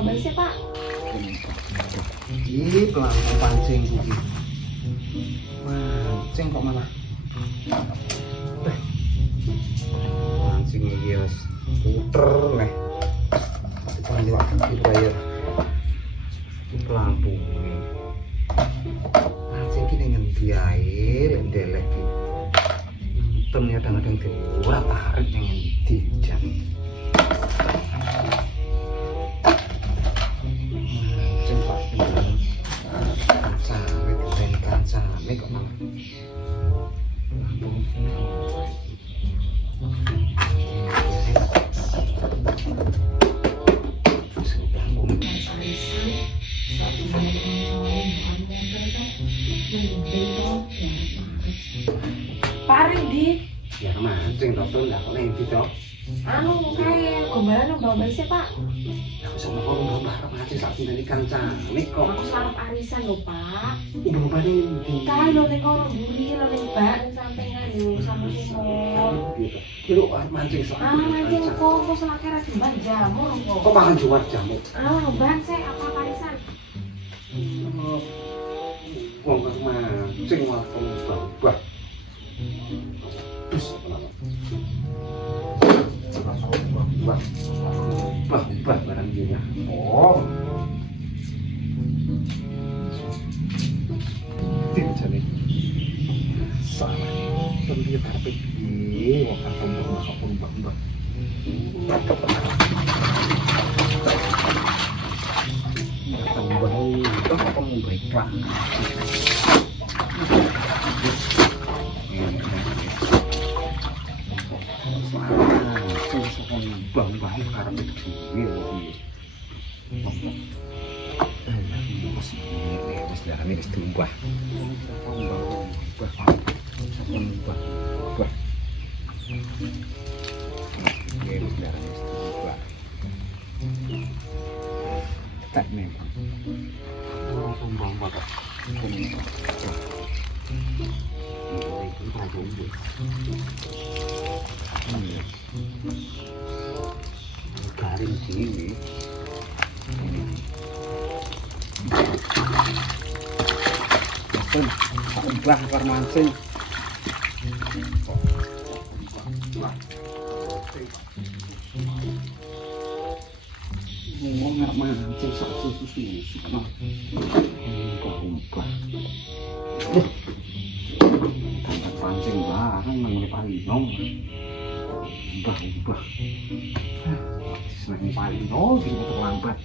Mbak sih, Pak. Iki pelan pancing iki. Mancing kok malah. Mancing iki wis puter neh. Dipanggil dibayar. Lampu. Mancing iki ning ngendi ae lek ndelek iki. Tem kadang-kadang ora tarik ning ngendi jan. Sampai kok malah Pak Rindi, ya mancing toh tuh nggak boleh gitu. anu kayak gombalan Mbak sih, Pak. Aku sama kau ngomong mancing saat ini kancane kok. Aku sarap arisan lho, Pak. Ngomong ini. Kae lho ning kono mburi lho ning bak ning sampengan yo sama sumur. Lu mancing saat ini. Mancing kok selake ra dimbang jamur kok. Kok makan jumat jamu? Mbak sih apa arisan? Wong kok mancing malah bau. Terus Bah, barang dia. Oh. Tim jane. Salah. Tembi karpet iki, wong karpet mbak. Tambah itu apa mau baik Pak? Bang karena itu wis darane wis diumbah. Tak memang. Orang tumbang bakal. Itu prajurit. Garing sini. Pun mbah karo mancing. Ngomong ngarep mancing sak susu-susu no. Mbah. Tangkap pancing bareng nang Palino. Mbah. Seneng Palino di terlambat.